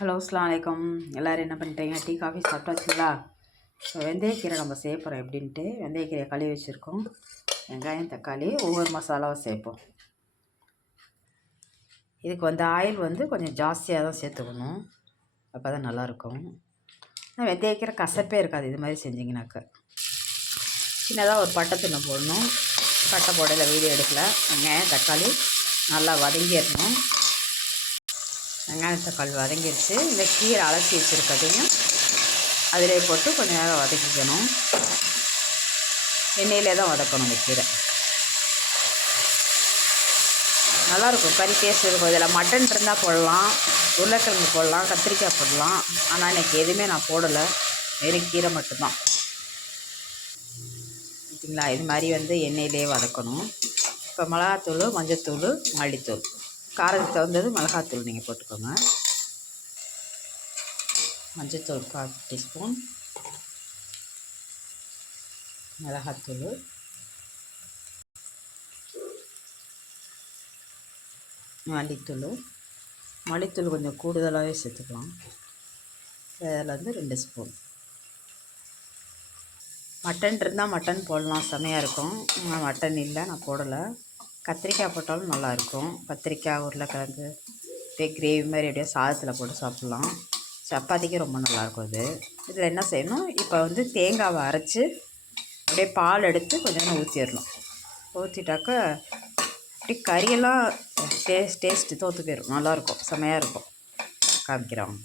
Hello அஸ்ஸலாமு அலைக்கும். எல்லோரும் என்ன பண்ணுறீங்க? டீ காஃபி சாப்பிட்டாச்சுங்களா? ஸோ வெந்தயக்கீரை நம்ம செய்ய போகிறோம் எப்படின்ட்டு. வெந்தயக்கீரை கழுவி வச்சுருக்கோம். வெங்காயம், தக்காளி, ஒவ்வொரு மசாலாவும் சேர்ப்போம். இதுக்கு ஆயில் கொஞ்சம் ஜாஸ்தியாக தான் சேர்த்துக்கணும். அப்போ தான் நல்லாயிருக்கும். வெந்தயக்கீரை கசப்பே இருக்காது இது மாதிரி செஞ்சிங்கனாக்க. சின்னதாக ஒரு பட்டை துணை போடணும். பட்டை போடையில் வீடியோ எடுக்கல. வெங்காயம், தக்காளி நல்லா வதங்கிடணும். வெங்காயம் தக்காளி வதங்கிடுச்சு. இந்த கீரை அலசி வச்சுருக்கதையும் அதிலே போட்டு கொஞ்சம் நேரம் வதக்கிக்கணும். எண்ணெயிலே தான் வதக்கணும். இந்த கீரை நல்லாயிருக்கும். கறி டேஸ்ட் இருக்கும். இதில் மட்டன் இருந்தால் போடலாம், உருளைக்கிழங்கு போடலாம், கத்திரிக்காய் போடலாம். ஆனால் இன்றைக்கி எதுவுமே நான் போடலை. வெறும் கீரை மட்டும்தான். ஓகேங்களா? இது மாதிரி எண்ணெயிலே வதக்கணும். இப்போ மிளகாத்தூள், மஞ்சத்தூள், மல்லித்தூள், காரத்துக்கு தகுந்தது மிளகாத்தூள் நீங்கள் போட்டுக்கோங்க. மஞ்சத்தூள் 1/4 டீஸ்பூன், மிளகாத்தூள், மல்லித்தூள் கொஞ்சம் கூடுதலாகவே சேர்த்துக்கலாம். இதில் 2 ஸ்பூன். மட்டன் இருந்தால் மட்டன் போடலாம், செமையாக இருக்கும். மட்டன் இல்லை, நான் போடலை. கத்திரிக்காய் போட்டாலும் நல்லாயிருக்கும். கத்திரிக்காய், உருளைக்கிழங்கு அப்படியே கிரேவி மாதிரி அப்படியே சாதத்தில் போட்டு சாப்பிட்லாம். சப்பாத்திக்கு ரொம்ப நல்லாயிருக்கும் இது. இதில் என்ன செய்யணும்? இப்போ தேங்காவை அரைச்சி அப்படியே பால் எடுத்து கொஞ்சம் ஊற்றிடணும். ஊற்றிட்டாக்க அப்படியே கறியெல்லாம் டேஸ்ட்டு தோற்று போயிடும். நல்லாயிருக்கும், செமையாக இருக்கும். காமிக்கிறோம்.